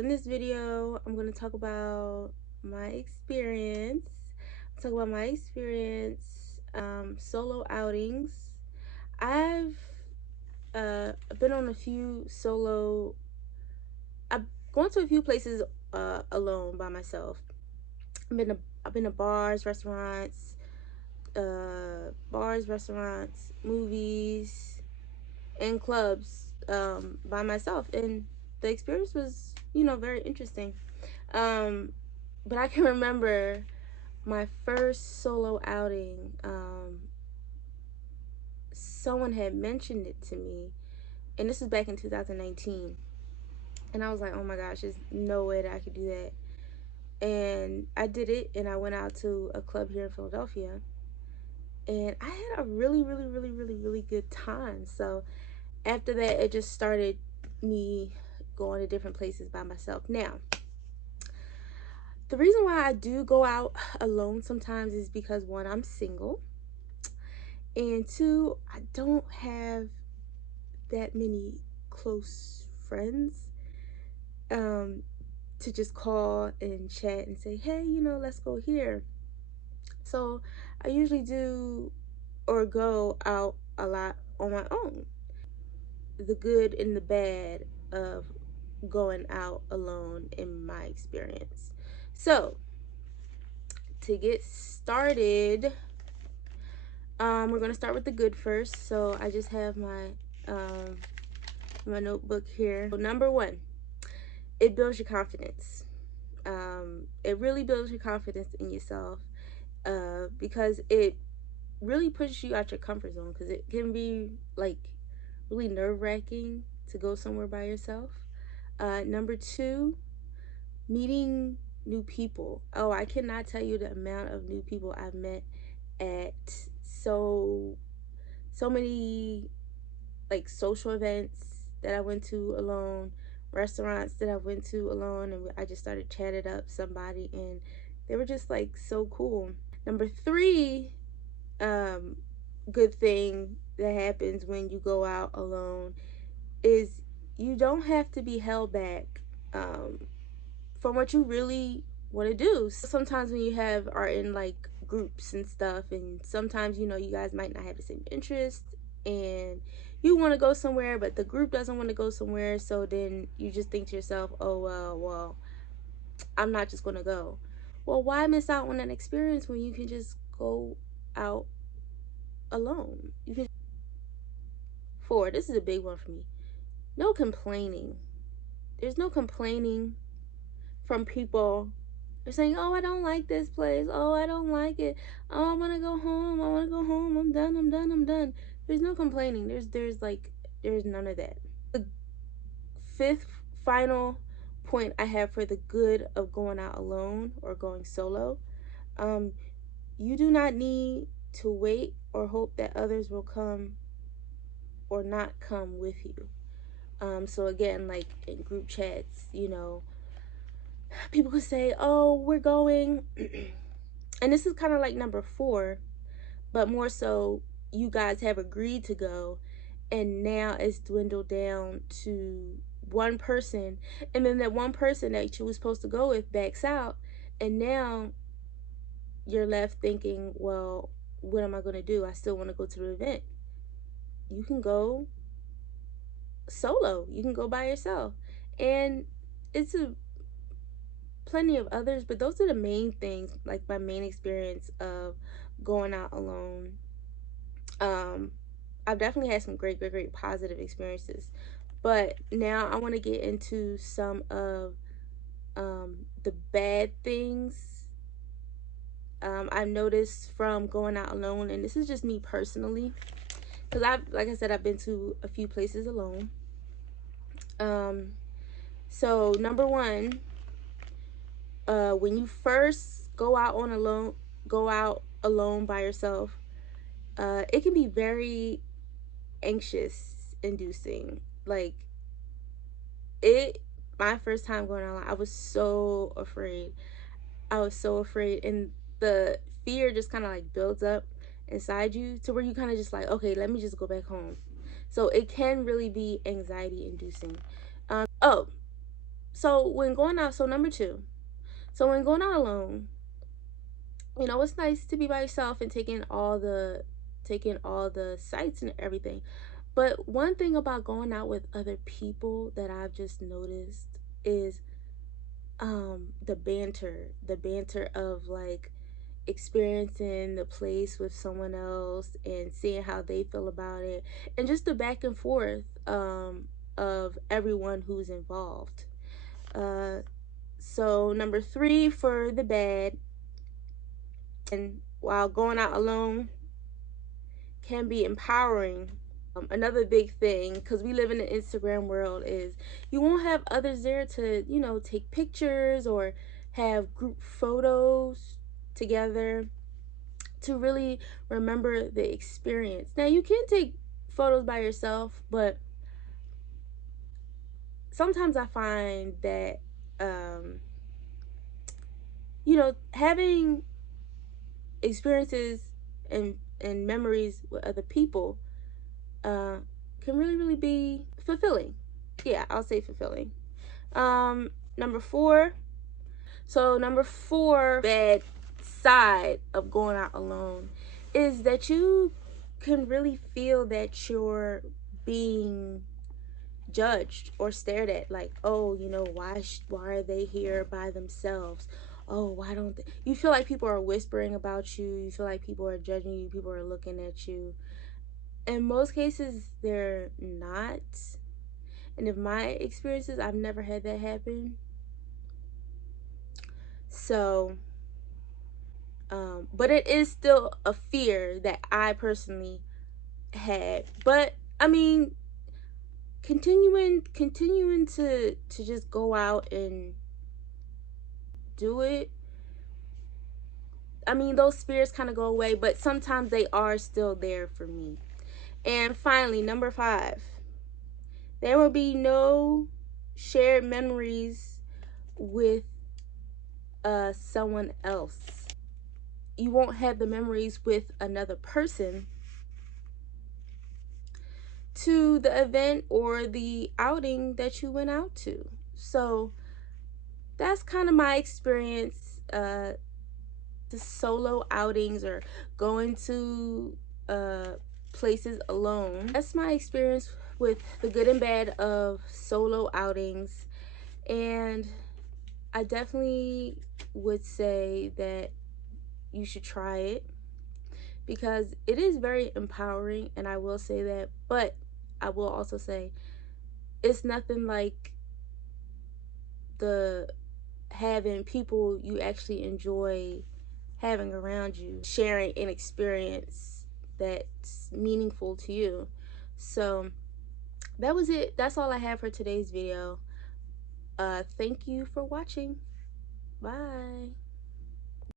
In this video, I'm going to talk about my experience. Solo outings. I've been on a few solo. I've gone to a few places alone by myself. I've been to bars, restaurants, movies, and clubs by myself, and the experience was, very interesting. Um, but I can remember my first solo outing. Someone had mentioned it to me, and this was back in 2019. And I was like, oh my gosh, there's no way that I could do that. And I did it, and I went out to a club here in Philadelphia, and I had a really, really, really, really, really good time. So after that, it just started me going to different places by myself. Now, the reason why I do go out alone sometimes is because, one, I'm single, and two, I don't have that many close friends to just call and chat and say, hey, let's go here. So I usually do or go out a lot on my own. The good and the bad of going out alone in my experience. So to get started, we're gonna start with the good first. So I just have my notebook here. So number one, it builds your confidence. It really builds your confidence in yourself because it really pushes you out your comfort zone, because it can be like really nerve-wracking to go somewhere by yourself. Number two, meeting new people. Oh, I cannot tell you the amount of new people I've met at so many like social events that I went to alone, restaurants that I went to alone, and I just started chatting up somebody, and they were just like so cool. Number three, um, good thing that happens when you go out alone is you don't have to be held back from what you really want to do. Sometimes when you are in like groups and stuff, and sometimes you guys might not have the same interest, and you want to go somewhere but the group doesn't want to go somewhere, so then you just think to yourself, oh well, I'm not just going to go. Well, why miss out on an experience when you can just go out alone? You can. Four, this is a big one for me. No complaining. There's no complaining from people. They're saying, oh, I don't like this place. Oh, I don't like it. Oh, I want to go home. I want to go home. I'm done. I'm done. I'm done. There's no complaining. There's none of that. The fifth final point I have for the good of going out alone or going solo. You do not need to wait or hope that others will come or not come with you. So again, like in group chats, people could say, oh, we're going. And this is kind of like number four, but more so, you guys have agreed to go, and now it's dwindled down to one person, and then that one person that you were supposed to go with backs out, and now you're left thinking, well, what am I going to do? I still want to go to the event. You can go solo, you can go by yourself, and it's a plenty of others, but those are the main things, like my main experience of going out alone. I've definitely had some great positive experiences, but now I want to get into some of the bad things I've noticed from going out alone, and this is just me personally, because like I said, I've been to a few places alone. So number one, when you first go out alone by yourself, it can be very anxious inducing. Like, it my first time going out, I was so afraid. And the fear just kind of like builds up inside you to where you kind of just like, okay, let me just go back home. So it can really be anxiety inducing. Oh, So when going out, so number two, so when going out alone, it's nice to be by yourself and taking all the sights and everything. But one thing about going out with other people that I've just noticed is the banter of like experiencing the place with someone else and seeing how they feel about it, and just the back and forth of everyone who's involved. So number three for the bad, and while going out alone can be empowering. Another big thing, because we live in the Instagram world, is you won't have others there to, take pictures or have group photos together to really remember the experience. Now, you can take photos by yourself, but sometimes I find that, having experiences and memories with other people uh, can really, really be fulfilling. Yeah, I'll say fulfilling. Number four. So number four, bad side of going out alone, is that you can really feel that you're being judged or stared at. Like, oh, why are they here by themselves? Oh, why don't they? You feel like people are whispering about you. You feel like people are judging you. People are looking at you. In most cases, they're not. And in my experiences, I've never had that happen. So, but it is still a fear that I personally had. But I mean, continuing to just go out and do it. I mean, those spirits kind of go away, but sometimes they are still there for me. And finally, number five, there will be no shared memories with someone else. You won't have the memories with another person to the event or the outing that you went out to. So that's kind of my experience. The solo outings or going to places alone. That's my experience with the good and bad of solo outings. And I definitely would say that you should try it because it is very empowering, and I will say that. But I will also say it's nothing like the having people you actually enjoy having around you, sharing an experience that's meaningful to you. So that was it. That's all I have for today's video. Thank you for watching. Bye.